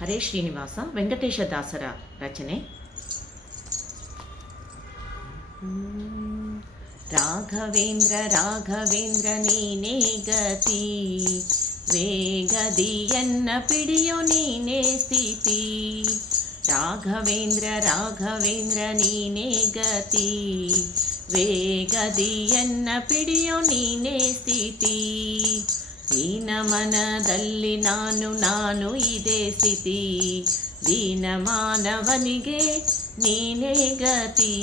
ಹರೇ ಶ್ರೀನಿವಾಸ ವೆಂಕಟೇಶ ದಾಸರ ರಚನೆ. ರಾಘವೇಂದ್ರ ರಾಘವೇಂದ್ರ ನೀನೇ ಗತಿ, ವೇಗದಿಯನ್ನ ಪಿಡಿಯೋ ನೀನೇ ಸ್ಥಿತಿ. ರಾಘವೇಂದ್ರ ರಾಘವೇಂದ್ರ ನೀನೇ ಗತಿ, ವೇಗದಿಯನ್ನ ಪಿಡಿಯೋ ನೀನೇ ಸ್ಥಿತಿ. ದೀನ ಮನದಲ್ಲಿ ನಾನು ಇದೇ ಸ್ಥಿತಿ, ದೀನ ಮಾನವನಿಗೆ ನೀನೇ ಗತಿ.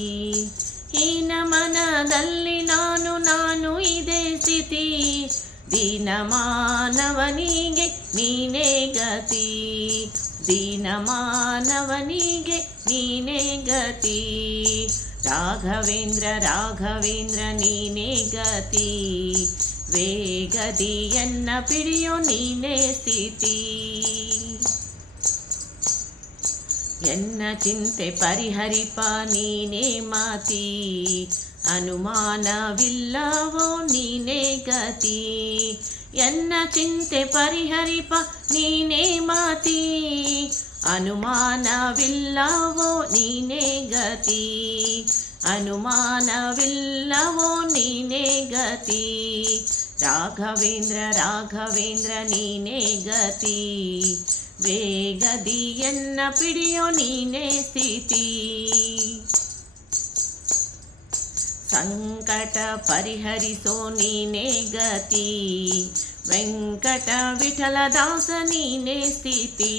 ಹೀನ ಮನದಲ್ಲಿ ನಾನು ಇದೇ ಸ್ಥಿತಿ, ದೀನ ಮಾನವನಿಗೆ ನೀನೇ ಗತಿ. ದೀನ ಮಾನವನಿಗೆ ನೀನೇ ಗತಿ. ರಾಘವೇಂದ್ರ ರಾಘವೇಂದ್ರ ನೀನೇ ಗತಿ, ವೇಗದಿಯನ್ನ ಪಿಡಿಯೋ ನೀನೇ ಸ್ಥಿತಿ. ಎನ್ನ ಚಿಂತೆ ಪರಿಹರಿಪ ನೀನೇ ಮಾತಿ, ಅನುಮಾನವಿಲ್ಲವೋ ನೀನೇ ಗತಿ. ಎನ್ನ ಚಿಂತೆ ಪರಿಹರಿಪ ನೀನೇ ಮಾತಿ, ಅನುಮಾನವಿಲ್ಲವೋ ನೀನೇ ಗತಿ. ಅನುಮಾನವಿಲ್ಲವೋ ನೀನೇ ಗತಿ. ರಾಘವೇಂದ್ರ ರಾಘವೇಂದ್ರ ನೀನೇ ಗತಿ, ವೇಗದಿಯನ್ನ ಪಿಡಿಯೋ ನೀನೇ ಸ್ಥಿತಿ. ಸಂಕಟ ಪರಿಹರಿಸೋ ನೀನೇ ಗತಿ, ವೆಂಕಟ ವಿಠಲ ದಾಸ ನೀನೇ ಸ್ಥಿತಿ.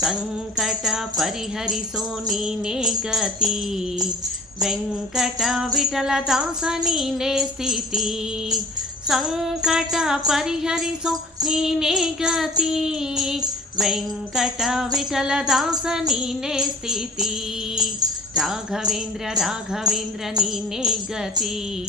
ಸಂಕಟ ಪರಿಹರಿಸೋ ನೀನೇ ಗತಿ, ವೆಂಕಟ ವಿಠಲ ದಾಸ ನೀನೇ ಸ್ಥಿತಿ. ಸಂಕಟ ಪರಿಹರಿಸೋ ನೀನೇ ಗತಿ, ವೆಂಕಟ ವಿಠಲ ದಾಸ ನೀನೇ ಸ್ಥಿತಿ. ರಾಘವೇಂದ್ರ ರಾಘವೇಂದ್ರ ನೀನೇ ಗತಿ,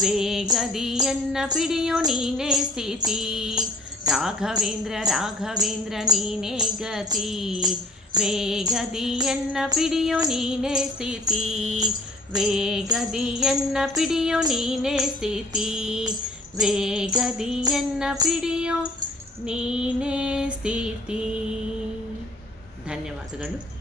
ವೇಗದಿಯನ್ನ ಪಿಡಿಯೋ ನೀನೇ ಸ್ಥಿತಿ. ರಾಘವೇಂದ್ರ ರಾಘವೇಂದ್ರ ನೀನೇ ಗತಿ, ವೇಗದಿಯನ್ನ ಪಿಡಿಯೋ ನೀನೇ ಸ್ಥಿತಿ. ವೇಗದಿಯನ್ನ ಪಿಡಿಯೋ ನೀನೇ ಸ್ಥಿತಿ. ವೇಗದಿಯನ್ನ ಪಿಡಿಯೋ ನೀನೇ ಸ್ಥಿತಿ. ಧನ್ಯವಾದಗಳು.